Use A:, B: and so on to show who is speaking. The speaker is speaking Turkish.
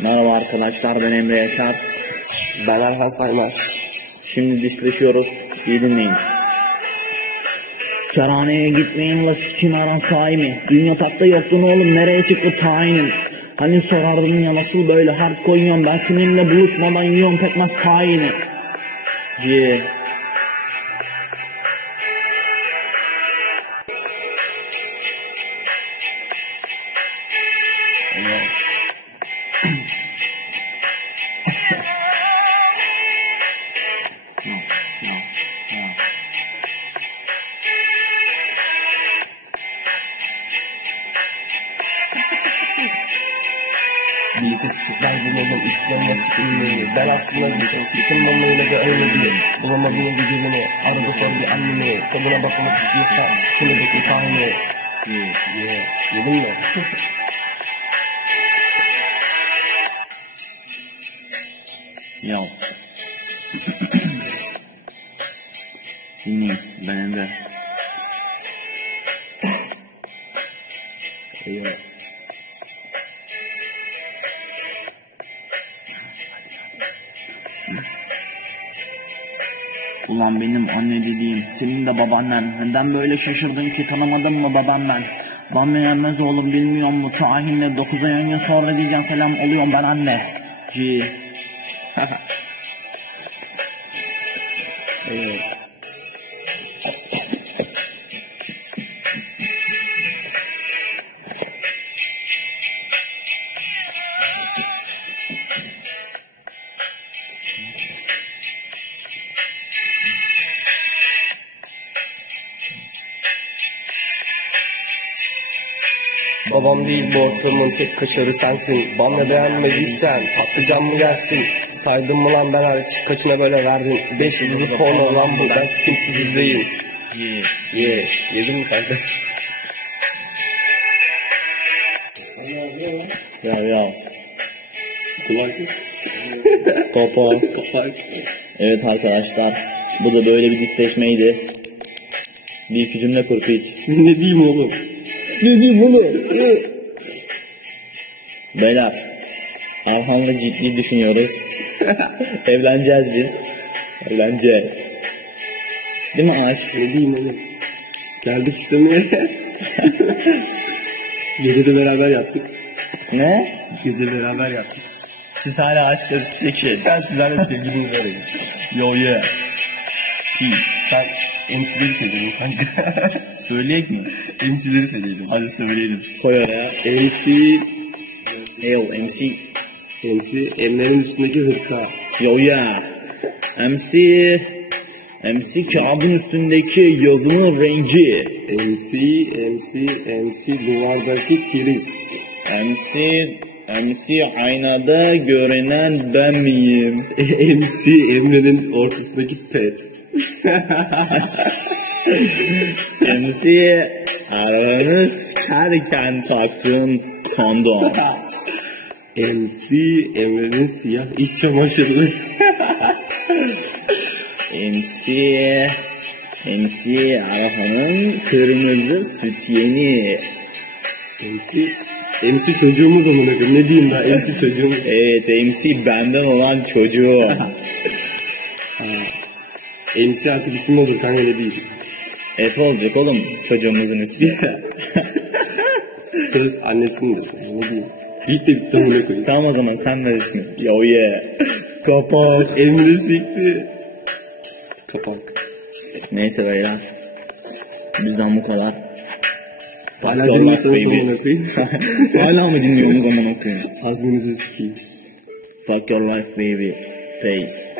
A: Merhaba arkadaşlar ben Emre Yaşar.
B: Ben Erhan Saymaz.
A: Şimdi disleşiyoruz. İyi dinleyin. Kerhaneye gitmeyin la kim aran sahibi. Dün yatakta yoktun oğlum nereye çıktı tayinim. Hani sorardın ya nasıl böyle hard koyuyorsun ben seninle buluşmadan yiyorum pekmez tayini. Yeah. Bilikas
B: kahit dinilong islam na si Ine Dalas na bisang si Ine Mamay nag-aayon niya Bunga maging ang gijin niya Araw ko sorry ang niya Kaya na ba kumakasipisa Kaya na ba Yeah, yeah, yeah, yeah
A: Ya. Dinleyin ben Emre. Evet. Ulan benim anne dediğim, senin de babaannen. Neden böyle şaşırdın ki tanımadın mı babam ben? Bana yenmez oğlum bilmiyor mu tahinle 9 ay önce sonra diyeceğim selam oluyorum ben anne. Ci. Evet.
B: Babam değil bu ortamın tek kaşarı sensin Bana beğenmediysen patlıcan mı yersin Saydın mı lan ben hariç kaçına böyle verdin Beş dizi porno lan bu ben sikimsiz izleyeyim
A: Ci.
B: Ye yedin mi kanka?
A: Ya ya.
B: Kulak
A: Topa.
B: kapak
A: Evet arkadaşlar. Bu da böyle bir disleşmeydi. Bir iki cümle kur hiç.
B: Ne diyeyim oğlum?
A: Ne diyeyim oğlum? Beyler. Erhan'la ciddi düşünüyoruz. Evleneceğiz biz. Evleneceğiz. Değil mi aşk?
B: Ne diyeyim oğlum? Geldik istemeye. Gece de beraber yattık.
A: Ne?
B: Gece beraber yattık.
A: Siz hala aşkla disleşin.
B: Ben sizlerle sevgiliniz arayayım.
A: Yo yeah.
B: Ki sen emsileri seviyordun kanka.
A: Söyleyek mi?
B: emsileri seviyordun.
A: Hadi söyleyelim. Koy oraya.
B: MC,
A: Eyo MC.
B: MC Emre'nin üstündeki hırka.
A: Yo yeah. MC. MC kağıdın üstündeki yazının rengi.
B: MC, MC, MC duvardaki priz.
A: MC, MC aynada görünen ben miyim?
B: MC Emre'nin ortasındaki pet.
A: MC aranı terken taktığın kondom.
B: MC Emre'nin siyah iç çamaşırı.
A: MC, MC Arhan'ın kırmızı sütyeni.
B: MC, MC çocuğumuz amına koyayım. Ne diyeyim daha MC çocuğumuz.
A: Evet MC benden olan çocuğu.
B: MC artık isim olur kanka ne diyeyim.
A: Efe olacak oğlum çocuğumuzun ismi.
B: Kız annesinin de. Ne diyeyim. Git de bitti amına koyayım.
A: tamam o zaman sen ver ismi. Yo yeah. Kapat.
B: Emre sikti. Kapat.
A: Neyse beyler. Bizden bu kadar.
B: Hala
A: Fuck your
B: dinliyorsanız
A: life, baby.
B: amına koyayım.
A: Hala mı dinliyorsunuz zaman okuyun?
B: Hazminizi sikeyim.
A: Fuck your life baby. Peace.